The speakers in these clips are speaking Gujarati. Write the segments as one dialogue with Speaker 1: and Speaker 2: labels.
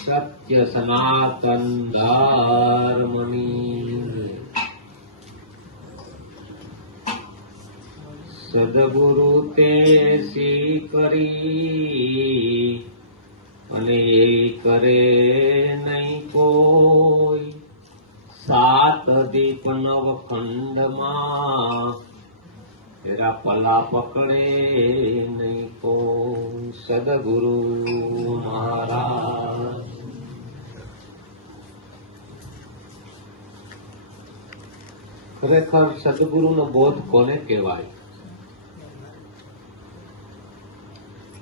Speaker 1: સત્ય સનાતન ધર્મની સદગુરુ તે સી કરી અને એ કરે નહીં કોઈ સાત દીપ નવ ખંડમાં તેરા પલા પકડે નહીં કોઈ સદગુરુ ખરેખર સદગુરુનો બોધ કોને કહેવાય?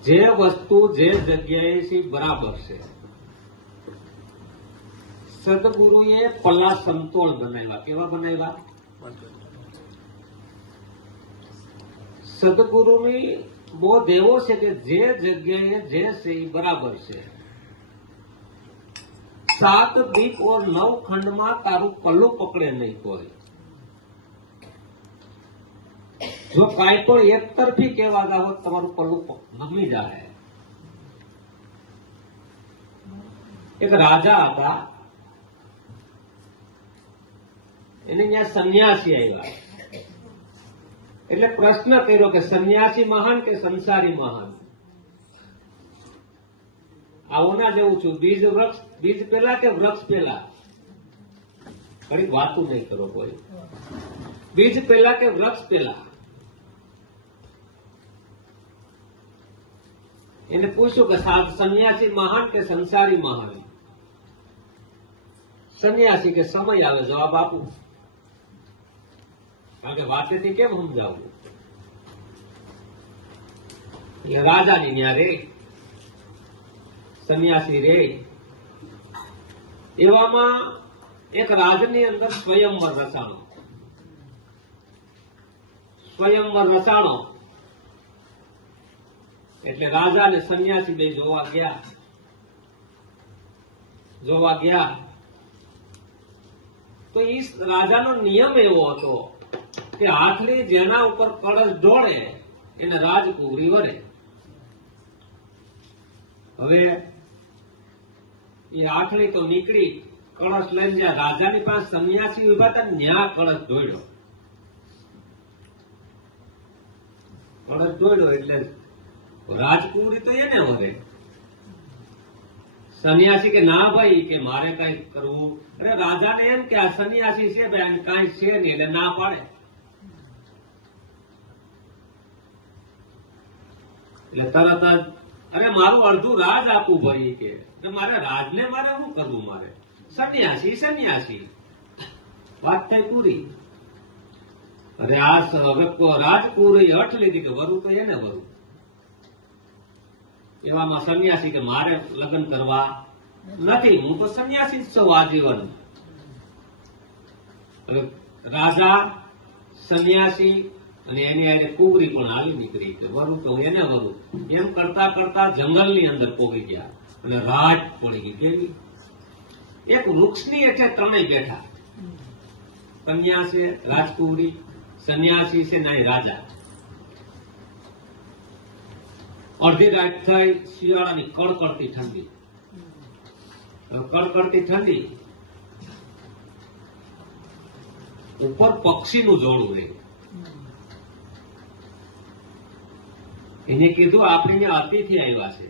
Speaker 1: જે વસ્તુ જે જગ્યાએ બરાબર છે. સદગુરુએ પલ્લા સમતોલ બનાવ્યા. કેવા બનાવ્યા? સદગુરુની બોધ એવો છે કે જે જગ્યાએ જે છે એ બરાબર છે. સાત દીપ ઓર નવ ખંડમાં તારું પલ્લું પકડે નહીં કોઈ. જો કાંઈ પણ એક તરફી કહેવા જાવ તો તમારું પલ્લું પ- નમી જાય એક રાજા હતા એને ત્યાં સંન્યાસી આવ્યા એટલે પ્રશ્ન કર્યો કે સંન્યાસી મહાન કે સંસારી મહાન આવું જેવું છું બીજ વૃક્ષ બીજ પેલા કે વૃક્ષ પેલા ઘણી વાતું નહીં કરો કોઈ બીજ પેલા કે વૃક્ષ પેલા એને પૂછ્યું કે સા- સંન્યાસી મહાન કે સંસારી મહાન સંન્યાસી કે સમય આવે જવાબ આપું કારણ કે વાતેથી કેમ સમજાવવું એટલે રાજાની ન્યા રે સંન્યાસી રે એવામાં એક રાજની અંદર સ્વયંવર રસાણો સ્વયંવર રસાણો એટલે રાજા અને સંન્યાસી બે જોવા ગયા. જોવા ગયા. તો એ રાજાનો નિયમ એવો હતો કે હાથલી જેના ઉપર કળશ ઢોળે એને રાજકુંવરી વરે. હવે એ આખલી તો નીકળી, કળશ લઈને જ્યાં રાજાની પાસે સંન્યાસી ઊભા હતા ને ન્યા કળશ દોડ્યો. કળશ દોડ્યો એટલે રાજકુંવરી તો એને વરે સન્યાસી કે ના ભાઈ કે મારે કઈ કરવું. અરે રાજાને એમ કે આ સન્યાસી છે ભાઈ કઈ છે નહીં, એટલે ના પાડે. એટલે તરત જ, અરે મારું અડધું રાજ આપવું ભાઈ કે. મારે રાજને મારે શું કરવું મારે? સન્યાસી સન્યાસી. વાત થઈ પૂરી. અરે આ કો- રાજકુંવરી લીધી કે વરું તો એને વરું. એવામાં સંન્યાસી કે મારે લગ્ન કરવા નથી. હું તો સંન્યાસી જ છું આજીવન. રાજા સંન્યાસી અને એની આજે કુંવરી પણ આવી નીકળી કે વરું તો એને વરું. એમ કરતા કરતા જંગલની અંદર પોગી ગયા અને રાત પડી ગઈ. કેવી? એક વૃક્ષની હેઠે ત્રણેય બેઠા. કન્યા છે રાજકુંવરી સંન્યાસી છે ને અહીં રાજા. અડધી રાત થાય, શિયાળાની કડકડતી ઠંડી. કડકડતી ઠંડી, ઉપર પક્ષીનું જોડું રહે. એને કીધું, આપણે અતિથિ આવ્યા છે.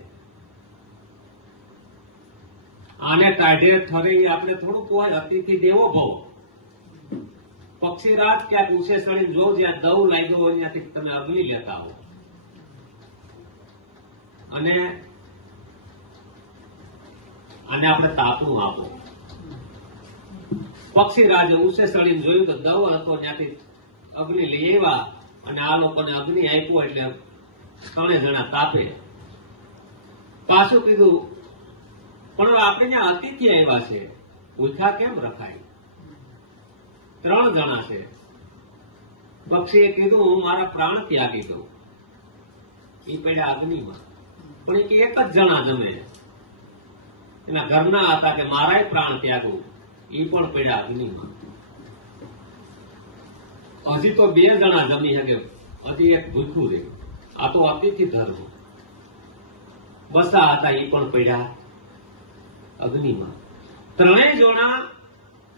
Speaker 1: આને કાઢે ઠરી આપણે થોડુંક હોય, અતિથિ દેવો ભવ. પક્ષી રાત ક્યાંક ઉછે સળીને જો જ્યાં દવ લાગ્યો હોય, ત્યાંથી તમે અગલી લેતા હો અને આને આપણે તાપનું આપો. પક્ષી રાજ ઉસે સળીને જોયું તો દવ હતો, ત્યાંથી અગ્નિ લઈ આવ્યા અને આ લોકોને અગ્નિ આપ્યો એટલે ત્રણે જણા તાપે. પાછું કીધું, પણ આપણે ત્યાં અતિથિ આવ્યા છે. ઉછા કેમ રખાય? ત્રણ જણા છે. પક્ષીએ કીધું, હું મારા પ્રાણ ત્યાગી દઉં. એ પડ્યા અગ્નિમાં. પણ એ એક જ જણા જમે. એના ઘરના હતા કે મારાય પ્રાણ ત્યાગવું એ પણ પડ્યા અગ્નિમાં હજી તો બે જણા જમી શકે, હજી એક ભૂખું રહે આ તો અતિથિ ધર્મ. બસા હતા એ પણ પડ્યા અગ્નિમાં. ત્રણેય જોણા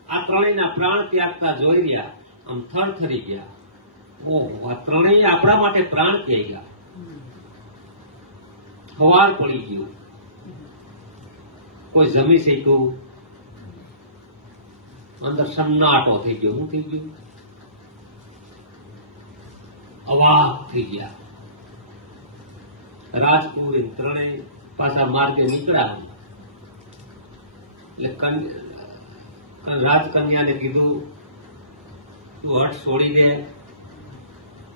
Speaker 1: આ ત્રણેયના પ્રાણ ત્યાગતા જોઈ રહ્યા, આમ થરથરી ગયા. ઓહો, આ ત્રણેય આપણા માટે પ્રાણ ત્યાગ્યા. હવાર પડી ગયું. કોઈ જમી શક્યું અંદર સન્નાટો થઈ ગયો. શું થઈ ગયું? અવાક થઈ ગયા. રાજકુમારી ત્રણેય પાછા માર્ગે નીકળ્યા. એટલે કન- કન- રાજકન્યાને કીધું, તું હટ છોડી દે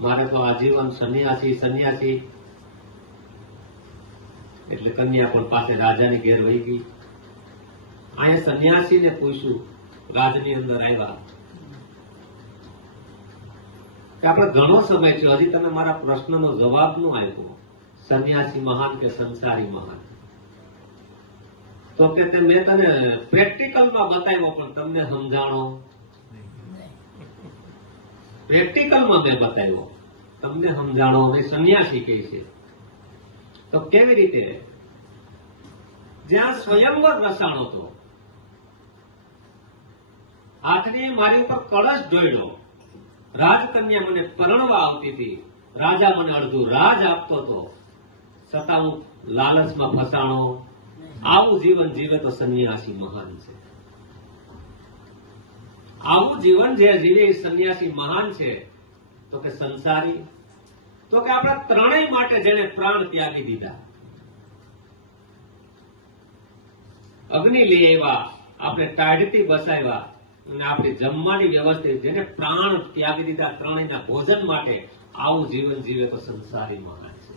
Speaker 1: મારે તો આજીવન સંન્યાસી સંન્યાસી એટલે કન્યા પણ પાસે રાજાની ઘેર વહી ગઈ. અહીંયા સંન્યાસીને પૂછ્યું, રાજની અંદર આવ્યા? આપણે ઘણો સમય છે હજી તમે મારા પ્રશ્નનો જવાબ નો આપ્યો. સંન્યાસી મહાન કે સંસારી મહાન? તો કે મેં તને પ્રેક્ટિકલમાં બતાવ્યો, પણ તમને સમજાણો? પ્રેક્ટિકલમાં મેં બતાવ્યો. તમને સમજાણો અને સંન્યાસી કહે છે તો કેવી રીતે? જ્યાં સ્વયંવર રસાણો હતો. હાથની મારી ઉપર કળશ જોયેલો. રાજકન્યા મને પરણવા આવતી હતી. રાજા મને અડધું રાજ આપતો હતો. છતાં હું લાલચમાં ફસાણો. આવું જીવન જીવે તો સંન્યાસી મહાન છે. આવું જીવન જે જીવે સંન્યાસી મહાન છે. તો કે સંસારી તો કે આપણા ત્રણેય માટે જેને પ્રાણ ત્યાગી દીધા. અગ્નિ લઈ આવ્યા, આપણે ટાઢથી બસાવ્યા અને આપણે જમવાની વ્યવસ્થિત જેને પ્રાણ ત્યાગી દીધા ત્રણેયના ભોજન માટે આવું જીવન જીવે તો સંસારી મહાન છે